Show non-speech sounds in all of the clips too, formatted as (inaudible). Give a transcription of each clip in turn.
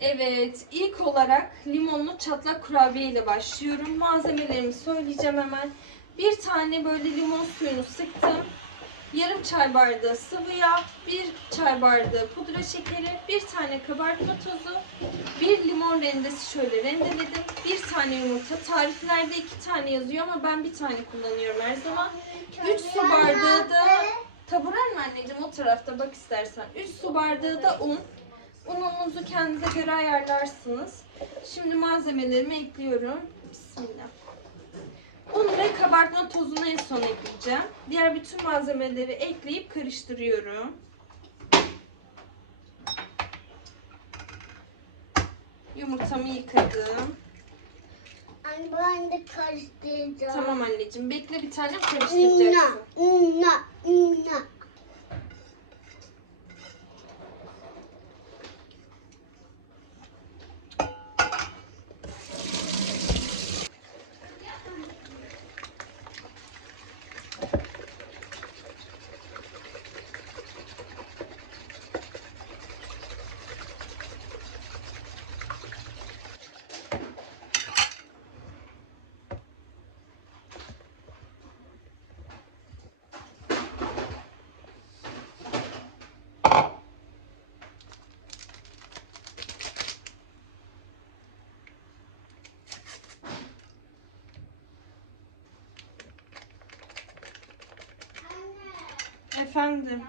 Evet, ilk olarak limonlu çatlak kurabiye ile başlıyorum. Malzemelerimi söyleyeceğim hemen. Bir tane böyle limon suyunu sıktım. Yarım çay bardağı sıvı yağ, bir çay bardağı pudra şekeri, bir tane kabartma tozu, bir limon rendesi şöyle rendeledim. Bir tane yumurta. Tariflerde iki tane yazıyor ama ben bir tane kullanıyorum her zaman. Üç su bardağı da taburen mi anneciğim o tarafta bak istersen. Üç su bardağı da un. Ununuzu kendinize göre ayarlarsınız. Şimdi malzemelerimi ekliyorum. Bismillah. Un ve kabartma tozunu en son ekleyeceğim. Diğer bütün malzemeleri ekleyip karıştırıyorum. Yumurtamı yıkadım. Anne ben de karıştıracağım. Tamam anneciğim bekle bir tane karıştıracaksın. inna, inna. Efendim.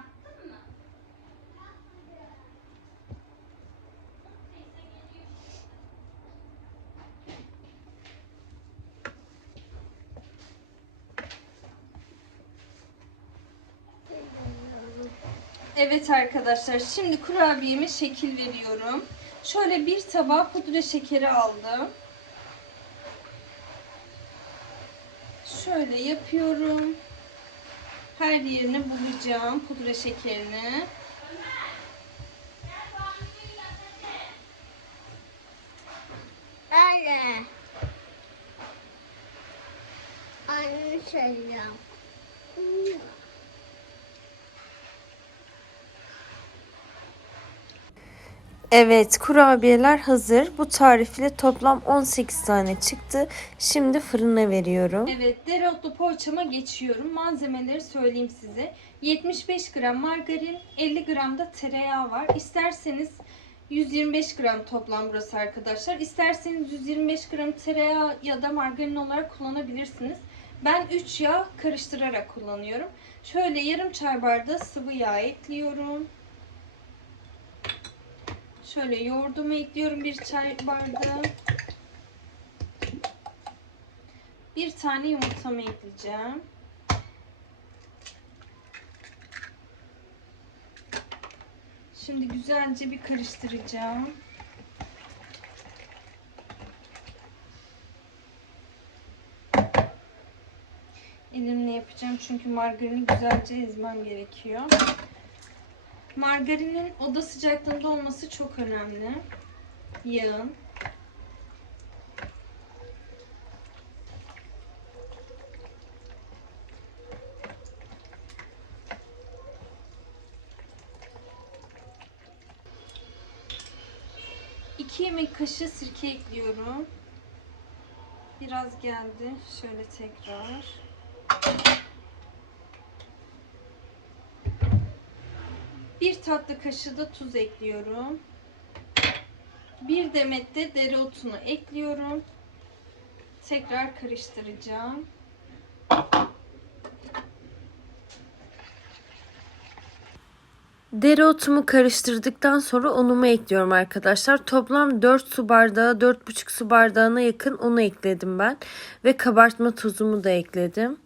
Evet arkadaşlar şimdi kurabiyeme şekil veriyorum. Şöyle bir tabağa pudra şekeri aldım. Şöyle yapıyorum. Her yerini bulacağım pudra şekerini. Anne. Anne söyleyeceğim. Evet, kurabiyeler hazır. Bu tarifle toplam 18 tane çıktı. Şimdi fırına veriyorum. Evet, dereotlu poğaçama geçiyorum. Malzemeleri söyleyeyim size. 75 gram margarin, 50 gram da tereyağı var. İsterseniz 125 gram toplam burası arkadaşlar. İsterseniz 125 gram tereyağı ya da margarin olarak kullanabilirsiniz. Ben 3 yağ karıştırarak kullanıyorum. Şöyle yarım çay bardağı sıvı yağ ekliyorum. Şöyle yoğurdumu ekliyorum bir çay bardağı. Bir tane yumurtamı ekleyeceğim. Şimdi güzelce bir karıştıracağım. Elimle yapacağım çünkü margarini güzelce ezmem gerekiyor. Margarinin oda sıcaklığında olması çok önemli. Yağın. İki yemek kaşığı sirke ekliyorum. Biraz geldi. Şöyle tekrar. Bir tatlı kaşığı da tuz ekliyorum. Bir demet de dereotunu ekliyorum. Tekrar karıştıracağım. Dereotumu karıştırdıktan sonra unumu ekliyorum arkadaşlar. Toplam 4 su bardağı, 4,5 su bardağına yakın unu ekledim ben. Ve kabartma tozumu da ekledim.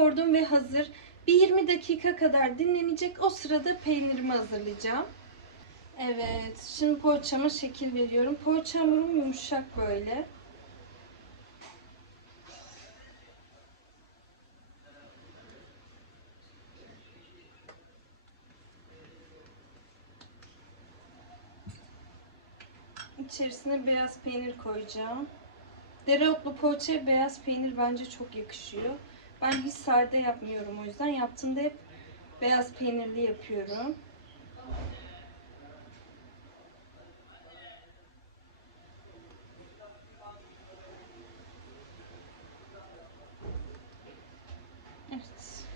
yoğurdum ve hazır. Bir 20 dakika kadar dinlenecek. O sırada peynirimi hazırlayacağım. Evet, şimdi poğaçama şekil veriyorum. Poğaça hamurum yumuşak böyle. İçerisine beyaz peynir koyacağım. Dereotlu poğaçaya beyaz peynir bence çok yakışıyor. Ben hiç sade yapmıyorum o yüzden. Yaptığımda hep beyaz peynirli yapıyorum. Evet.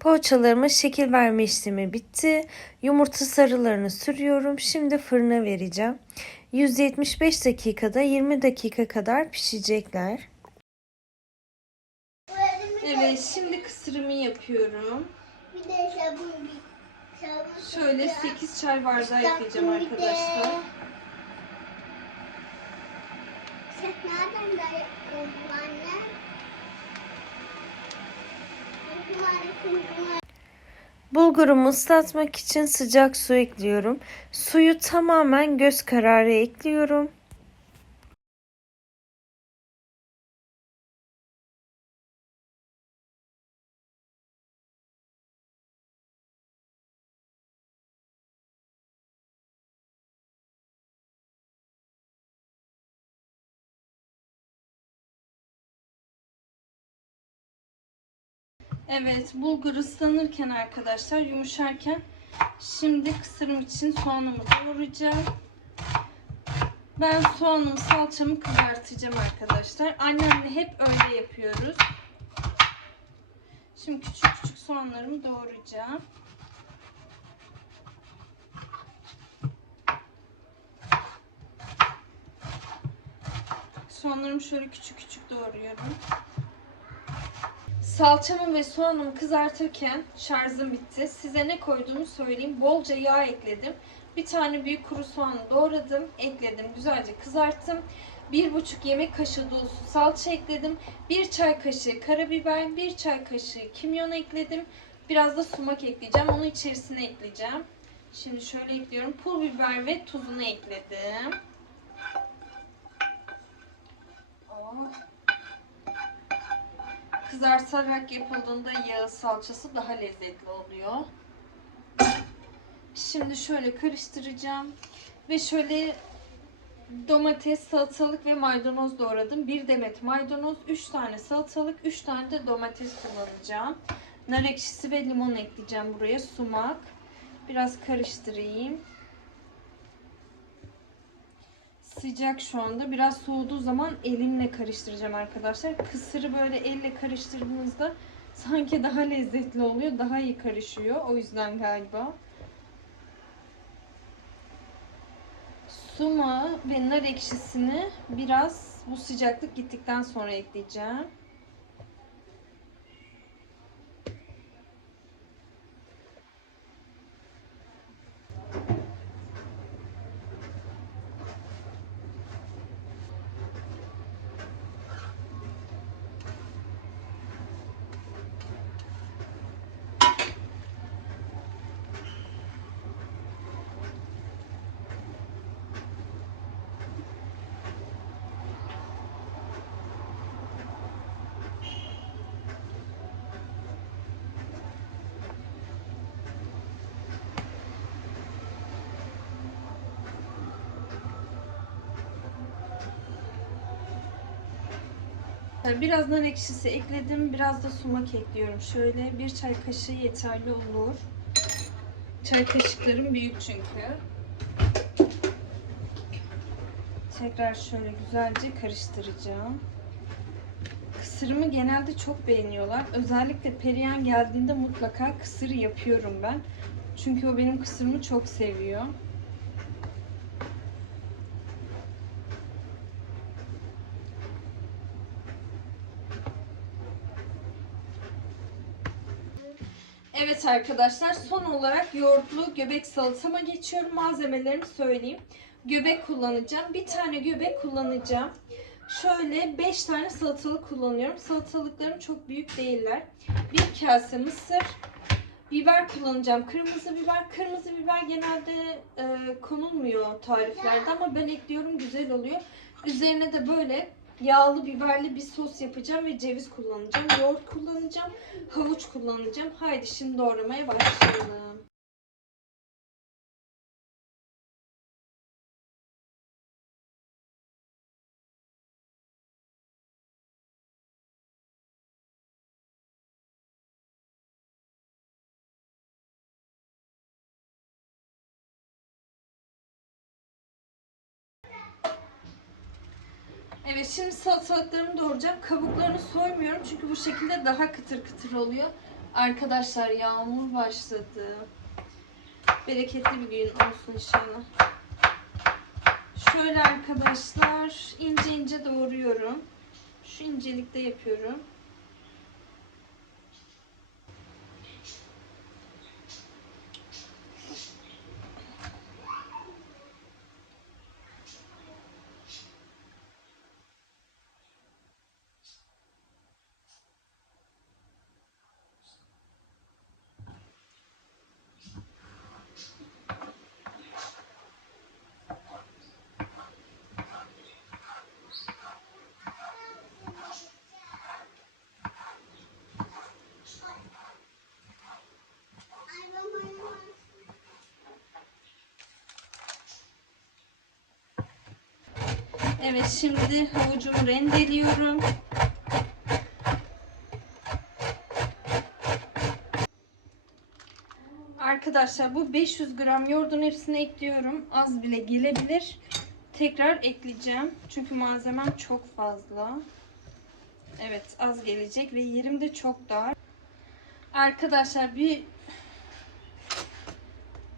Poğaçalarıma şekil verme işlemi bitti. Yumurta sarılarını sürüyorum. Şimdi fırına vereceğim. 175 dakikada 20 dakika kadar pişecekler. Evet şimdi kısırımı yapıyorum. Bir de sabun. Şöyle bir de- 8 çay bardağı ekleyeceğim arkadaşlar. Sen nereden anne? Bulgurumu ıslatmak için sıcak su ekliyorum. Suyu tamamen göz kararı ekliyorum. Evet bulgur ıslanırken arkadaşlar yumuşarken şimdi kısırım için soğanımı doğrayacağım. Ben soğanımı salçamı kızartacağım arkadaşlar. Annemle hep öyle yapıyoruz. Şimdi küçük küçük soğanlarımı doğrayacağım. Soğanlarımı şöyle küçük küçük doğruyorum. Salçamı ve soğanımı kızartırken şarjım bitti. Size ne koyduğumu söyleyeyim. Bolca yağ ekledim. Bir tane büyük kuru soğanı doğradım. Ekledim. Güzelce kızarttım. Bir buçuk yemek kaşığı dolusu salça ekledim. Bir çay kaşığı karabiber, bir çay kaşığı kimyon ekledim. Biraz da sumak ekleyeceğim. Onu içerisine ekleyeceğim. Şimdi şöyle ekliyorum. Pul biber ve tuzunu ekledim. Oh. Kızartarak yapıldığında yağı salçası daha lezzetli oluyor. Şimdi şöyle karıştıracağım. Ve şöyle domates, salatalık ve maydanoz doğradım. Bir demet maydanoz, 3 tane salatalık, 3 tane de domates kullanacağım. Nar ekşisi ve limon ekleyeceğim buraya. Sumak. Biraz karıştırayım. Sıcak şu anda. Biraz soğuduğu zaman elimle karıştıracağım arkadaşlar. Kısırı böyle elle karıştırdığınızda sanki daha lezzetli oluyor. Daha iyi karışıyor. O yüzden galiba. Sumağı ve nar ekşisini biraz bu sıcaklık gittikten sonra ekleyeceğim. Biraz nar ekşisi ekledim. Biraz da sumak ekliyorum. Şöyle bir çay kaşığı yeterli olur. Çay kaşıklarım büyük çünkü. Tekrar şöyle güzelce karıştıracağım. Kısırımı genelde çok beğeniyorlar. Özellikle Perihan geldiğinde mutlaka kısır yapıyorum ben. Çünkü o benim kısırımı çok seviyor. Evet arkadaşlar son olarak yoğurtlu göbek salatama geçiyorum. Malzemelerimi söyleyeyim. Göbek kullanacağım. Bir tane göbek kullanacağım. Şöyle 5 tane salatalık kullanıyorum. Salatalıklarım çok büyük değiller. Bir kase mısır. biber kullanacağım. Kırmızı biber. Kırmızı biber genelde e, konulmuyor tariflerde ama ben ekliyorum güzel oluyor. Üzerine de böyle yağlı biberli bir sos yapacağım ve ceviz kullanacağım. Yoğurt kullanacağım. Havuç kullanacağım. Haydi şimdi doğramaya başlayalım. Evet şimdi salatalıklarımı doğrayacağım. Kabuklarını soymuyorum çünkü bu şekilde daha kıtır kıtır oluyor. Arkadaşlar yağmur başladı. Bereketli bir gün olsun inşallah. Şöyle arkadaşlar ince ince doğruyorum. Şu incelikte yapıyorum. Evet şimdi havucumu rendeliyorum. Arkadaşlar bu 500 gram yoğurdun hepsini ekliyorum. Az bile gelebilir. Tekrar ekleyeceğim. Çünkü malzemem çok fazla. Evet az gelecek ve yerim de çok dar. Arkadaşlar bir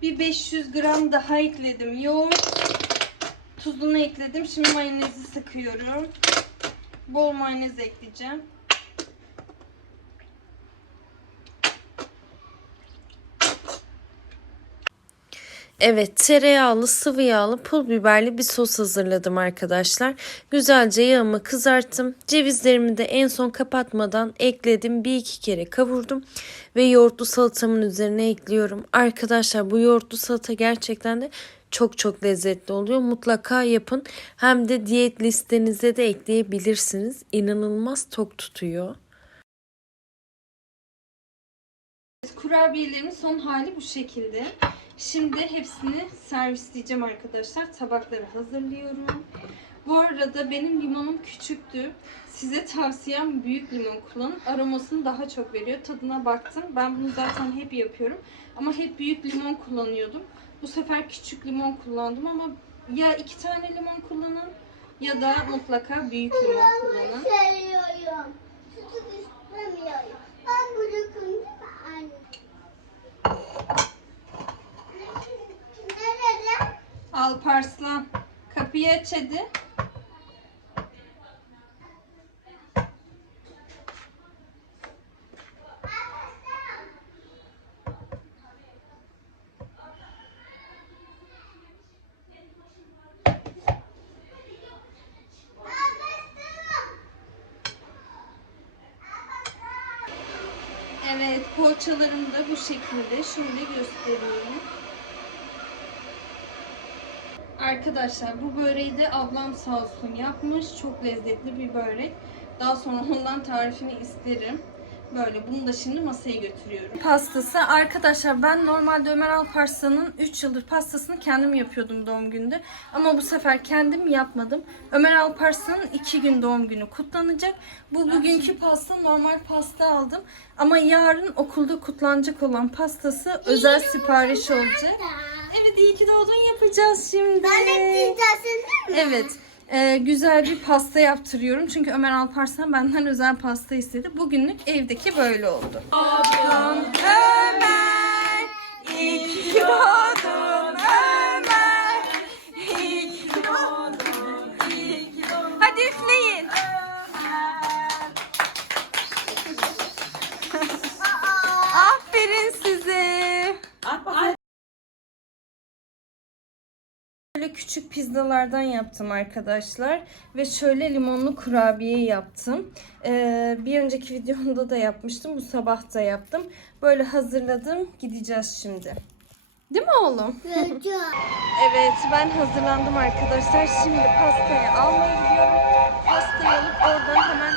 bir 500 gram daha ekledim. Yoğurt Tuzunu ekledim. Şimdi mayonezi sıkıyorum. Bol mayonez ekleyeceğim. Evet, tereyağlı, sıvı yağlı, pul biberli bir sos hazırladım arkadaşlar. Güzelce yağımı kızarttım. Cevizlerimi de en son kapatmadan ekledim. Bir iki kere kavurdum ve yoğurtlu salatamın üzerine ekliyorum. Arkadaşlar bu yoğurtlu salata gerçekten de çok çok lezzetli oluyor. Mutlaka yapın. Hem de diyet listenize de ekleyebilirsiniz. İnanılmaz tok tutuyor. Kurabiyelerimin son hali bu şekilde. Şimdi hepsini servisleyeceğim arkadaşlar. Tabakları hazırlıyorum. Bu arada benim limonum küçüktü. Size tavsiyem büyük limon kullanın. Aromasını daha çok veriyor. Tadına baktım. Ben bunu zaten hep yapıyorum. Ama hep büyük limon kullanıyordum. Bu sefer küçük limon kullandım ama ya iki tane limon kullanın ya da mutlaka büyük limon kullanın. Seviyorum. Sütü istemiyorum. Ben bırakın değil mi anne? Nerede? Alparslan kapıyı aç. Evet, poğaçalarım da bu şekilde. Şöyle göstereyim. Arkadaşlar bu böreği de ablam sağ olsun yapmış. Çok lezzetli bir börek. Daha sonra ondan tarifini isterim. Böyle bunu da şimdi masaya götürüyorum. Pastası arkadaşlar ben normalde Ömer Alparslan'ın 3 yıldır pastasını kendim yapıyordum doğum günde. Ama bu sefer kendim yapmadım. Ömer Alparslan'ın 2 gün doğum günü kutlanacak. Bu bugünkü pasta normal pasta aldım. Ama yarın okulda kutlanacak olan pastası özel sipariş olacak. Evet iyi ki doğdun yapacağız şimdi. Ben hep diyeceksin değil mi? Evet. e, güzel bir pasta yaptırıyorum. Çünkü Ömer Alparslan benden özel pasta istedi. Bugünlük evdeki böyle oldu. Ömer, iyi ki doğdun küçük pizzalardan yaptım arkadaşlar. Ve şöyle limonlu kurabiye yaptım. Ee, bir önceki (laughs) videomda da yapmıştım. Bu sabah da yaptım. Böyle hazırladım. Gideceğiz şimdi. Değil mi oğlum? (laughs) Evet ben hazırlandım arkadaşlar. Şimdi pastayı almaya gidiyorum. Pastayı alıp oradan hemen